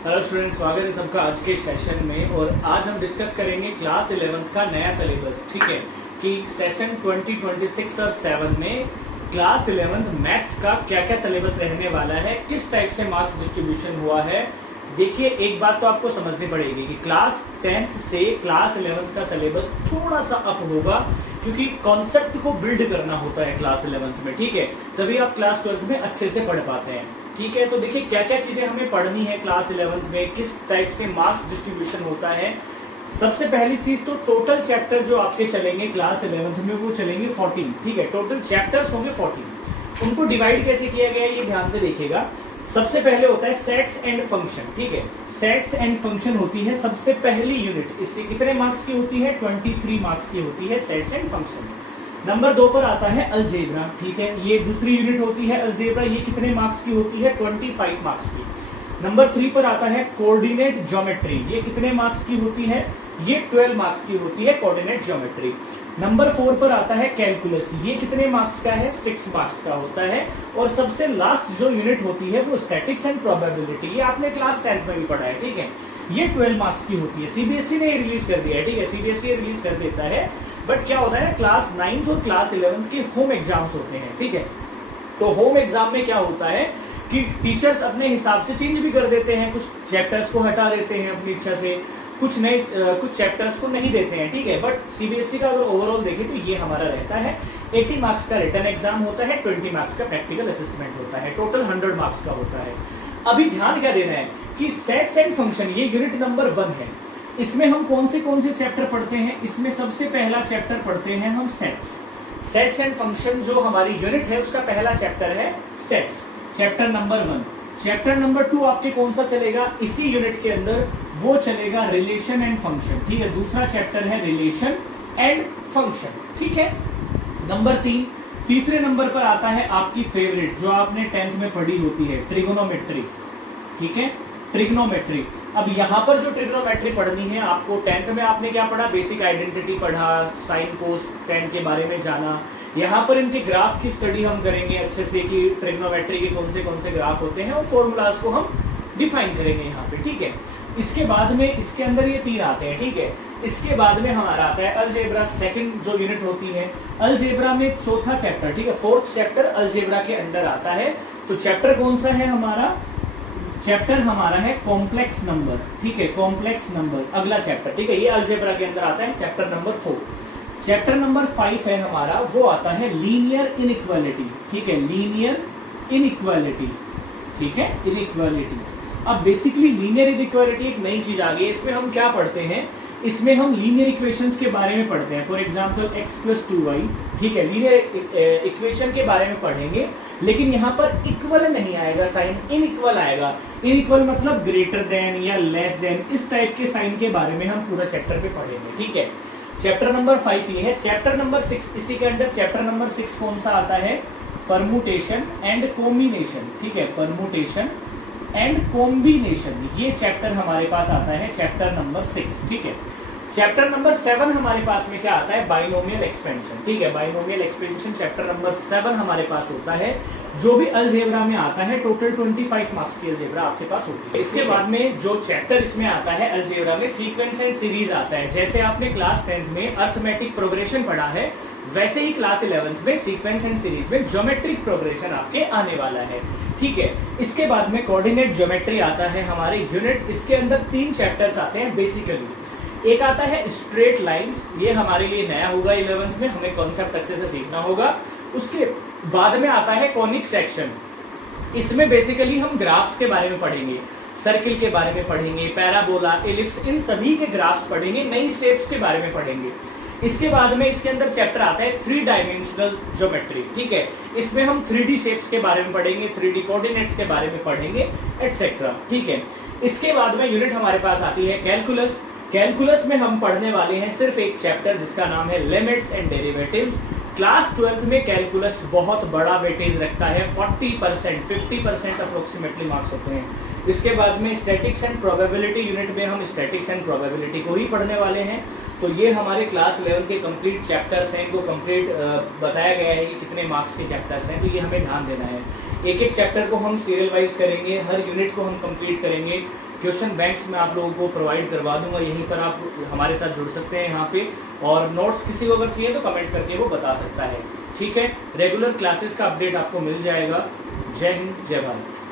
Hello student, स्वागत है सबका आज के सेशन में। और आज हम डिस्कस करेंगे क्लास 11th का नया सिलेबस। ठीक है कि सेशन 2026 और 7 में क्लास 11th मैथ्स का क्या क्या सिलेबस रहने वाला है, किस टाइप से मार्क्स डिस्ट्रीब्यूशन हुआ है। देखिए, एक बात तो आपको समझनी पड़ेगी कि क्लास 10th से क्लास 11th का सिलेबस थोड़ा सा अप होगा, क्योंकि कॉन्सेप्ट को बिल्ड करना होता है क्लास 11th में। ठीक है, तभी आप क्लास 12th में अच्छे से पढ़ पाते हैं। ठीक है, तो देखिए क्या क्या चीज़ें हमें पढ़नी है क्लास 11th में, किस टाइप से मार्क्स डिस्ट्रीब्यूशन होता है। सबसे पहली चीज़ तो टोटल चैप्टर जो आपके चलेंगे क्लास 11th में वो चलेंगे 14। ठीक है, टोटल चैप्टर्स होंगे 14। उनको डिवाइड कैसे किया गया है ये ध्यान से देखिएगा। सबसे पहले होता है सेट्स एंड फंक्शन। ठीक है, सेट्स एंड फंक्शन होती है सबसे पहली यूनिट। इससे कितने मार्क्स की होती है? 23 मार्क्स की होती है सेट्स एंड फंक्शन। नंबर 2 पर आता है अलजेब्रा। ठीक है, ये दूसरी यूनिट होती है अलजेब्रा। ये कितने मार्क्स की होती है? 25 मार्क्स की। नंबर 3 पर आता है कोऑर्डिनेट ज्योमेट्री। ये कितने मार्क्स की होती है? ये 12 मार्क्स की होती है कोऑर्डिनेट ज्योमेट्री। नंबर 4 पर आता है कैलकुलस। ये कितने मार्क्स का है? 6 मार्क्स का होता है। और सबसे लास्ट जो यूनिट होती है वो स्टैटिक्स एंड प्रोबेबिलिटी। ये आपने क्लास 10th में भी पढ़ा है। ठीक है, ये 12 मार्क्स की होती है। सीबीएसई ने रिलीज कर दिया है। ठीक है, सीबीएसई रिलीज कर देता है। बट क्या होता है ना, क्लास 9th और क्लास 11th के होम एग्जाम्स होते हैं। ठीक है, तो होम एग्जाम में क्या होता है कि टीचर्स अपने हिसाब से चेंज भी कर देते हैं, कुछ चैप्टर्स को हटा देते हैं अपनी इच्छा से, कुछ नए कुछ चैप्टर्स को नहीं देते हैं। ठीक है, बट सीबीएसई का अगर ओवरऑल देखें तो ये हमारा रहता है 80 मार्क्स का रिटन एग्जाम होता है, 20 मार्क्स का प्रैक्टिकल असेसमेंट होता है, टोटल 100 मार्क्स का होता है। अभी ध्यान क्या देना है कि सेट्स एंड फंक्शन ये यूनिट नंबर 1 है। इसमें हम कौन से चैप्टर पढ़ते हैं? इसमें सबसे पहला चैप्टर पढ़ते हैं हम सेट्स। सेट्स एंड फंक्शन जो हमारी यूनिट है उसका पहला चैप्टर है sets, chapter number 1। Chapter number 2 आपके कौन सा चलेगा इसी यूनिट के अंदर? वो चलेगा रिलेशन एंड फंक्शन। ठीक है, दूसरा चैप्टर है रिलेशन एंड फंक्शन। ठीक है, नंबर 3। तीसरे नंबर पर आता है आपकी फेवरेट जो आपने 10th में पढ़ी होती है, ट्रिगोनोमेट्री। ठीक है, ट्रिग्नोमेट्री। अब यहाँ पर जो ट्रिग्नोमेट्री पढ़नी है आपको, 10th में आपने क्या पढ़ा? बेसिक आइडेंटिटी पढ़ा, साइन कोस टेन के बारे में जाना। यहाँ पर इनके ग्राफ की स्टडी हम करेंगे अच्छे से कि ट्रिग्नोमेट्री के कौन से ग्राफ होते हैं और फॉर्मूलाज को हम डिफाइन करेंगे यहाँ पे। ठीक है, इसके बाद में इसके अंदर ये 3 आते हैं। ठीक है, इसके बाद में हमारा आता है अलजेब्रा, सेकंड जो यूनिट होती है अलजेब्रा में चौथा चैप्टर। ठीक है, 4th चैप्टर अलजेब्रा के अंदर आता है। तो चैप्टर कौन सा है हमारा? चैप्टर हमारा है कॉम्प्लेक्स नंबर। ठीक है, कॉम्प्लेक्स नंबर अगला चैप्टर। ठीक है, ये अलजेब्रा के अंदर आता है चैप्टर नंबर 4। चैप्टर नंबर 5 है हमारा, वो आता है लीनियर इनइक्वालिटी। ठीक है, लीनियर इनइक्वालिटी। ठीक है, इनइक्वालिटी। अब बेसिकली लीनियर इनइक्वालिटी एक नई चीज आ गई है। इसमें हम क्या पढ़ते हैं? इसमें हम लीनियर इक्वेशंस के बारे में पढ़ते हैं। For example x + 2y। ठीक है, लीनियर इक्वेशन के बारे में पढ़ेंगे, लेकिन यहाँ पर इक्वल नहीं आएगा साइन, इनइक्वल आएगा। इनइक्वल मतलब ग्रेटर देन या लेस देन, इस टाइप के साइन के बारे में हम पूरा चैप्टर पे पढ़ेंगे। ठीक है, चैप्टर नंबर 5 ये है। चैप्टर नंबर 6, इसी के अंदर चैप्टर नंबर 6 कौन सा आता है? Permutation and combination. ठीक है, परमुटेशन एंड कॉम्बिनेशन, ये चैप्टर हमारे पास आता है चैप्टर नंबर 6। ठीक है, चैप्टर नंबर 7 हमारे पास में क्या आता है? Binomial expansion. ठीक है, बाइनोमियल एक्सपेंशन चैप्टर नंबर 7 हमारे पास होता है, जो भी अलजेब्रा में आता है। टोटल 25 मार्क्स की अलजेब्रा आपके पास होती है। इसके बाद में जो चैप्टर इसमें आता है अलजेब्रा में, सीक्वेंस एंड सीरीज आता है। जैसे आपने क्लास 10th में अर्थमेटिक प्रोग्रेशन पढ़ा है, वैसे ही क्लास 11th में सीक्वेंस एंड सीरीज में ज्योमेट्रिक प्रोग्रेशन आपके आने वाला है। ठीक है, इसके बाद में कोऑर्डिनेट ज्योमेट्री आता है हमारे यूनिट। इसके अंदर 3 चैप्टर्स आते हैं बेसिकली। एक आता है स्ट्रेट लाइंस, ये हमारे लिए नया होगा 11th में, हमें कॉन्सेप्ट अच्छे से सीखना होगा। उसके बाद में आता है कॉनिक सेक्शन। इसमें बेसिकली हम ग्राफ्स के बारे में पढ़ेंगे, सर्किल के बारे में पढ़ेंगे, पैराबोला, एलिप्स, इन सभी के ग्राफ्स पढ़ेंगे, नई शेप्स के बारे में पढ़ेंगे। इसके बाद में इसके अंदर चैप्टर आता है 3 डायमेंशनल ज्योमेट्री। ठीक है, इसमें हम 3D शेप्स के बारे में पढ़ेंगे, 3D कोऑर्डिनेट्स के बारे में पढ़ेंगे, एटसेट्रा। ठीक है, इसके बाद में यूनिट हमारे पास आती है कैलकुलस। कैलकुलस में हम पढ़ने वाले हैं सिर्फ एक चैप्टर जिसका नाम है limits and derivatives. Class 12th में कैलकुलस बहुत बड़ा वेटेज रखता है, 40%, 50% अप्रोक्सीमेटली मार्क्स होते हैं। इसके बाद में स्टैटिक्स एंड प्रोबेबिलिटी यूनिट में हम स्टैटिक्स एंड प्रोबेबिलिटी को ही पढ़ने वाले हैं। तो ये हमारे क्लास 11 के कंप्लीट चैप्टर्स हैं, इनको कंप्लीट बताया गया है कि कितने मार्क्स के चैप्टर्स हैं, तो ये हमें ध्यान देना है। एक एक चैप्टर को हम सीरियल वाइज करेंगे, हर यूनिट को हम कंप्लीट करेंगे। क्वेश्चन बैंक्स मैं आप लोगों को प्रोवाइड करवा दूंगा, यहीं पर आप हमारे साथ जुड़ सकते हैं यहाँ पे। और नोट्स किसी को अगर चाहिए तो कमेंट करके वो बता सकता है। ठीक है, रेगुलर क्लासेस का अपडेट आपको मिल जाएगा। जय हिंद, जय भारत।